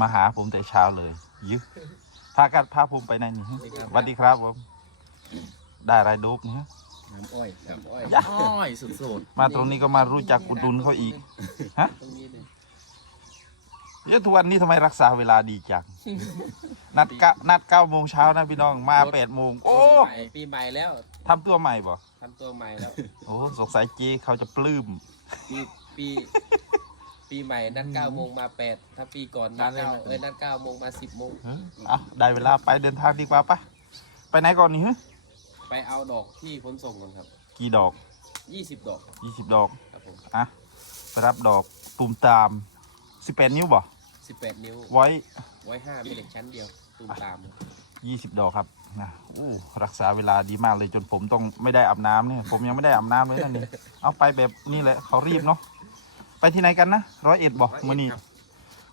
มาหาผมแต่เช้าเลยยึพากันพาผมไปไหนนี่ฮะสวัสดีครับผม ได้อะไรโดบนี่ฮะน้ำอ้อยน้ำอ้อยยะอ้อยสุดมาตรงนี้ก็มารู้จักอุดหนุนเขาอีกฮะตรงนี้เลยเยอะทุกวันนี้ทำไมรักษาเวลาดีจัง นัดกะนัดเก้าโมงเช้านะพี่น้องมาแปดโมงโอ้ปีใหม่ปีใหม่แล้วทำตัวใหม่บ่ทำตัวใหม่แล้ว โอ้สงสัยเจ๊เขาจะปลื้มปีปี ปีใหม่นัดเก้าโมงมาแปดถ้าปีก่อนนัดเก้าเอ้ยนัดเก้าโมงมาสิบโมงเอ้ยเอาได้เวลาไปเดินทางดีกว่าปะไปไหนก่อนนี่ฮะไปเอาดอกที่ขนส่งก่อนครับกี่ดอกยี่สิบดอกยี่สิบดอกครับผมอะไปรับดอกตุ่มตามสิบแปดนิ้วบ่สิบแปดนิ้วไว้ไว้ห้ามีเหล็กชั้นเดียวตูมตามยี่สิบดอกครับนะอู้รักษาเวลาดีมากเลยจนผมต้องไม่ได้อาบน้ำเนี่ยผมยังไม่ได้อาบน้ำเลยนั่นนี่เอาไปแบบนี้แหละเขารีบเนาะไป ที่ไหนกันนะร้อยเอ็ดบอกมื่อนี้ครับ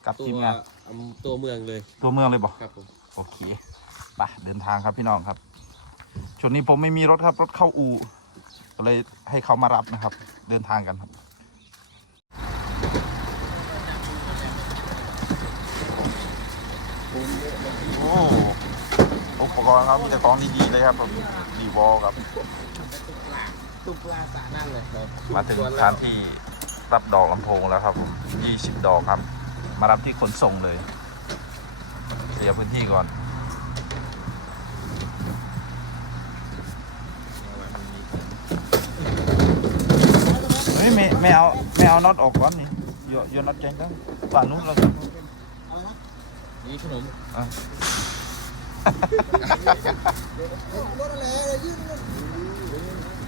กับตัทีมวงานอำตัวเมืองเลยตัวเมืองเลยบอก ครับผม โอเคไปเดินทางครับพี่น้องครับช่วงนี้ผมไม่มีรถครับรถเข้าอู่ก็เลยให้เขามารับนะครับ เดินทางกันครับ โอ้อุปกรณ์เขามีแต่ของดีๆเลยครับผมดีวอลครับ ตุกลาสานั่นเลยครับมาถึงสถานที่ รับดอกลำโพงแล้วครับผม20ดอกครับ มารับที่ขนส่งเลยเคลียร์พื้นที่ก่อนเฮ้ยไม่ไม่เอาไม่เอาน็อตออกก่อนนี่โยโยน็อตแจ้งตั้งฝ่านู้นแล้วกันนี่ขนม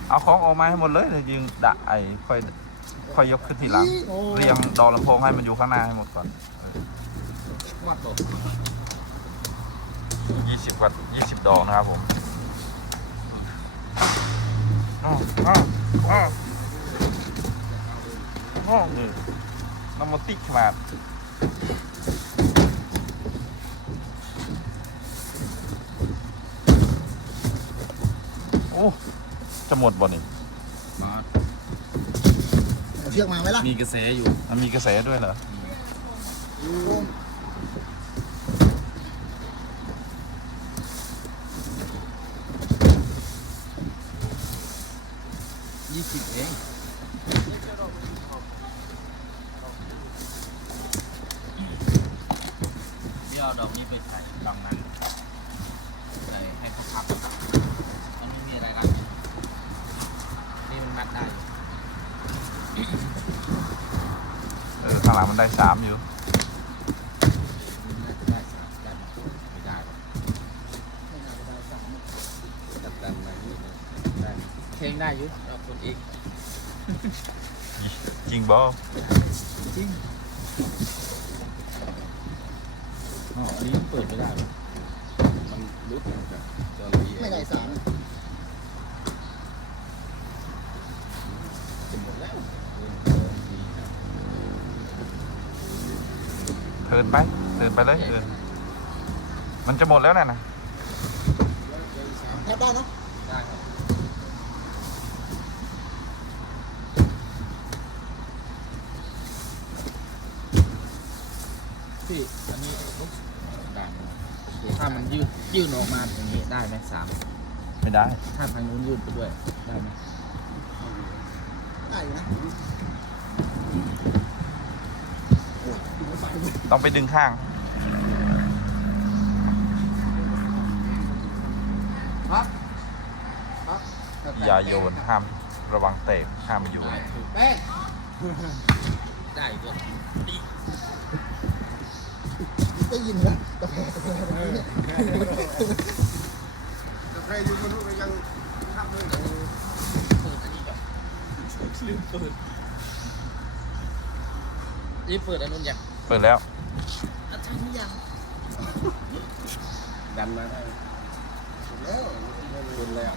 เอาของออกมาให้หมดเลยเดี๋ยวยิงดะไอ้ค่อย ค่อยยกขึ้นทีหลัง เรียงดอกลำโพงให้มันอยู่ข้างหน้าให้หมดก่อนวัดตัวยี่สิบกว่ายี่สิบดอกนะครับผมอ้าวอ้าวอ้าวอ้าวนี่น้ำมันติกขนาดโอ้ จะหมดบ่นี่มาเอาเชือกมาไหมล่ะมีกระแสอยู่มันมีกระแสด้วยเหรอยี่สิบเองเดี๋ยวเอาดอกนี้ไปใส่ดอกนั้นใส่ให้เขาพับมันไม่มีอะไรรัดอยู่นี่มันมัดได้อยู่ เออข้างหลังมันได้สามอยู่น่าจะได้สามได้ไหมไม่ได้หรอกตัดตันมานี่เลยได้เพลงได้อยุเราคนอีก จริงบ่จริงอ๋ออันนี้เปิดไม่ได้หรอมันรุดนะครับจอรีไม่ได้สาม จะหมดแล้ว เทินไปเทินไปเลยเออมันจะหมดแล้วน่ะนะแทบได้เนาะได้ครับพี่อันนี้ลูกได้ไหมถ้ามันยืดยืดออกมาอย่างนี้ได้ไหมสามไม่ได้ ถ้าทางนู้นยืดไปด้วยได้ไหมได้อยู่นะโอ้ยดูไม่ไปเลย ต้องไปดึงข้าง ครับครับอย่าโยนห้ามระวังเตะห้ามอยู่ได้คือแป้งได้ก็ได้ยินนะกาแฟกาแฟแบบนี้เนี่ยใครอยู่มันรู้ยังทำเลยเปิดอันนี้ก่อนลืมเปิดนี่เปิดอันนู้นยังเปิดแล้ว ดันมาได้แล้วรุนแล้ว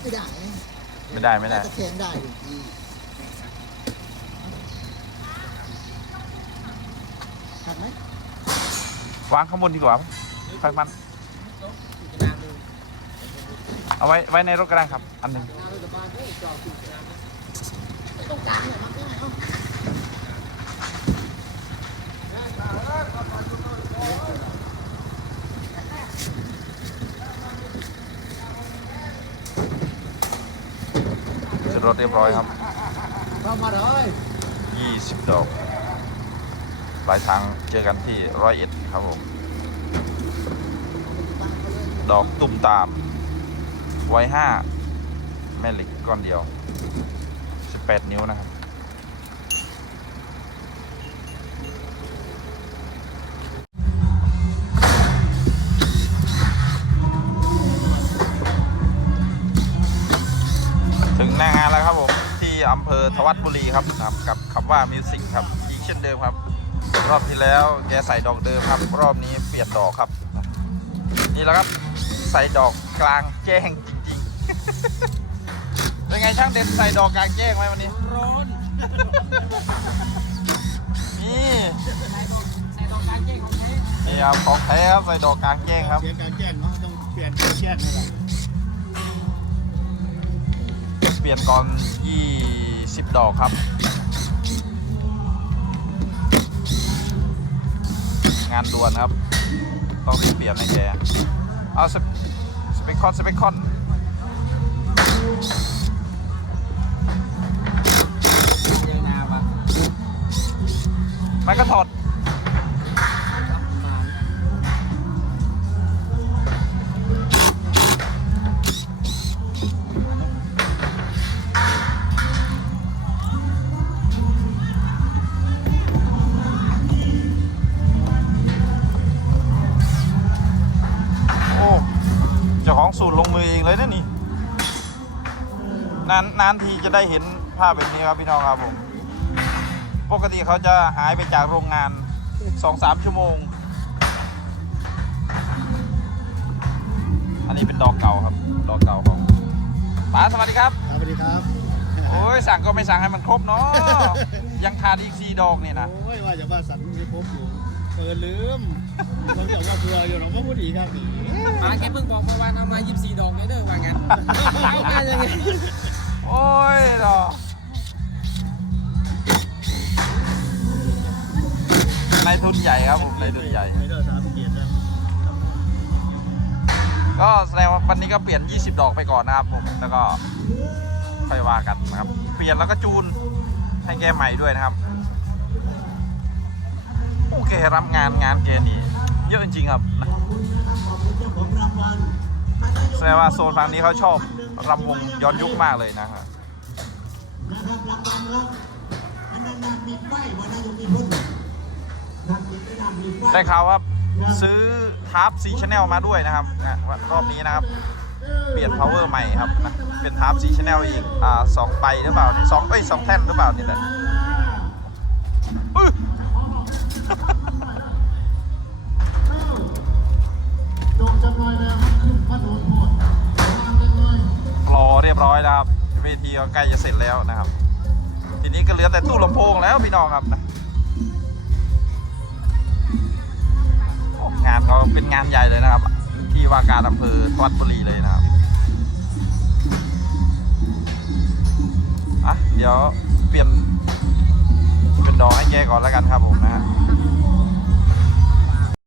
ไม่ได้นะไไม่ได้ไม่ได้ตะแคงได้อยู่ดี หักไหมวางข้างบนดีกว่าไฟมันขนาดนึงเอาไว้ไว้ในรถก็ได้ครับ อันหนึ่งหน้ารถกระบะเอ้ยจอดติดขนาดนั้นตรงกลางเนี่ยมันก็เอาเสร็จรถเรียบร้อยครับเข้ามาเลย20ดอก ปลายทางเจอกันที่ร้อยเอ็ดครับผม ดอกตุ่มตาม ไว้ห้าแม่เหล็กก้อนเดียว 18 นิ้วนะครับถึงหน้างานแล้วครับผม ที่อำเภอทวัดบุรีครับนะครับกับคำว่ามิวสิกครับ อีกเช่นเดิมครับ รอบที่แล้วแกใส่ดอกเดิมครับ รอบนี้เปลี่ยนดอกครับ นี่แหละครับใส่ดอกกลางแจ้งจริงๆ เป็นไงช่างเด่นใส่ดอกกลางแจ้งไหมวันนี้ ร้อน นี่ใส่ดอกใส่ดอกกลางแจ้งของแท้นี่ครับของแท้ครับใส่ดอกกลางแจ้งครับ เปลี่ยนการแจ้งเนาะต้องเปลี่ยนการแจ้งนี่แหละเปลี่ยนก่อน 20 ดอกครับานด่วนครับ ต้องรีบเปลี่ยนให้แกเอาสเปสเปคอนสเปคอนเจอหนาวะมันก็ถอด เองเลยนะนี่นานนานทีจะได้เห็นภาพแบบนี้ครับพี่น้องครับผม ปกติเขาจะหายไปจากโรงงานสองสามชั่วโมง อันนี้เป็นดอกเก่าครับ ดอกเก่าของป๋าสวัสดีครับครับสวัสดีครับ โอ้ยสั่งก็ไม่สั่งให้มันครบเนาะ ยังขาดอีกสี่ดอกนี่นะ โอ้ยว่าจะว่าสันมีพบอยู่เออลืม ต้องจากว่าเพื่ออยู่หรอกว่าผู้ดีครับนี่มาแกเพิ่งบอกเมื่อวานเอามา24ดอกเลยเด้อว่างั้นเอามายังไงโอ้ยดอกนายทุนใหญ่ครับผมนายทุนใหญ่ ไม่ได้สามสิบเกียรตินะก็แสดงว่าวันนี้ก็เปลี่ยน 20 ดอกไปก่อนนะครับผม แล้วก็ค่อยว่ากันนะครับ เปลี่ยนแล้วก็จูนให้แกใหม่ด้วยนะครับ โอเครับงานงานแกนี่เยอะจริงๆครับแสดงว่าโซนฝั่งนี้เขาชอบรำวงย้อนยุคมากเลยนะครับได้ข่าวว่าซื้อทาร์ปซีชแนลมาด้วยนะครับรอบนี้นะครับ เปลี่ยน power ใหม่ครับนะเป็นทาร์ปซีชแนลอีกอ่าสองใบหรือเปล่าสองเอ้ยสองแท่นหรือเปล่านี่แหละ ก็ใกล้จะเสร็จแล้วนะครับ ทีนี้ก็เหลือแต่ตู้ลำโพงแล้วพี่น้องครับนะงานเขาเป็นงานใหญ่เลยนะครับ ที่ว่าการอำเภอทวัดบุรีเลยนะครับอะเดี๋ยวเปลี่ยนเป็นดอกให้แกก่อนแล้วกันครับผมนะฮะ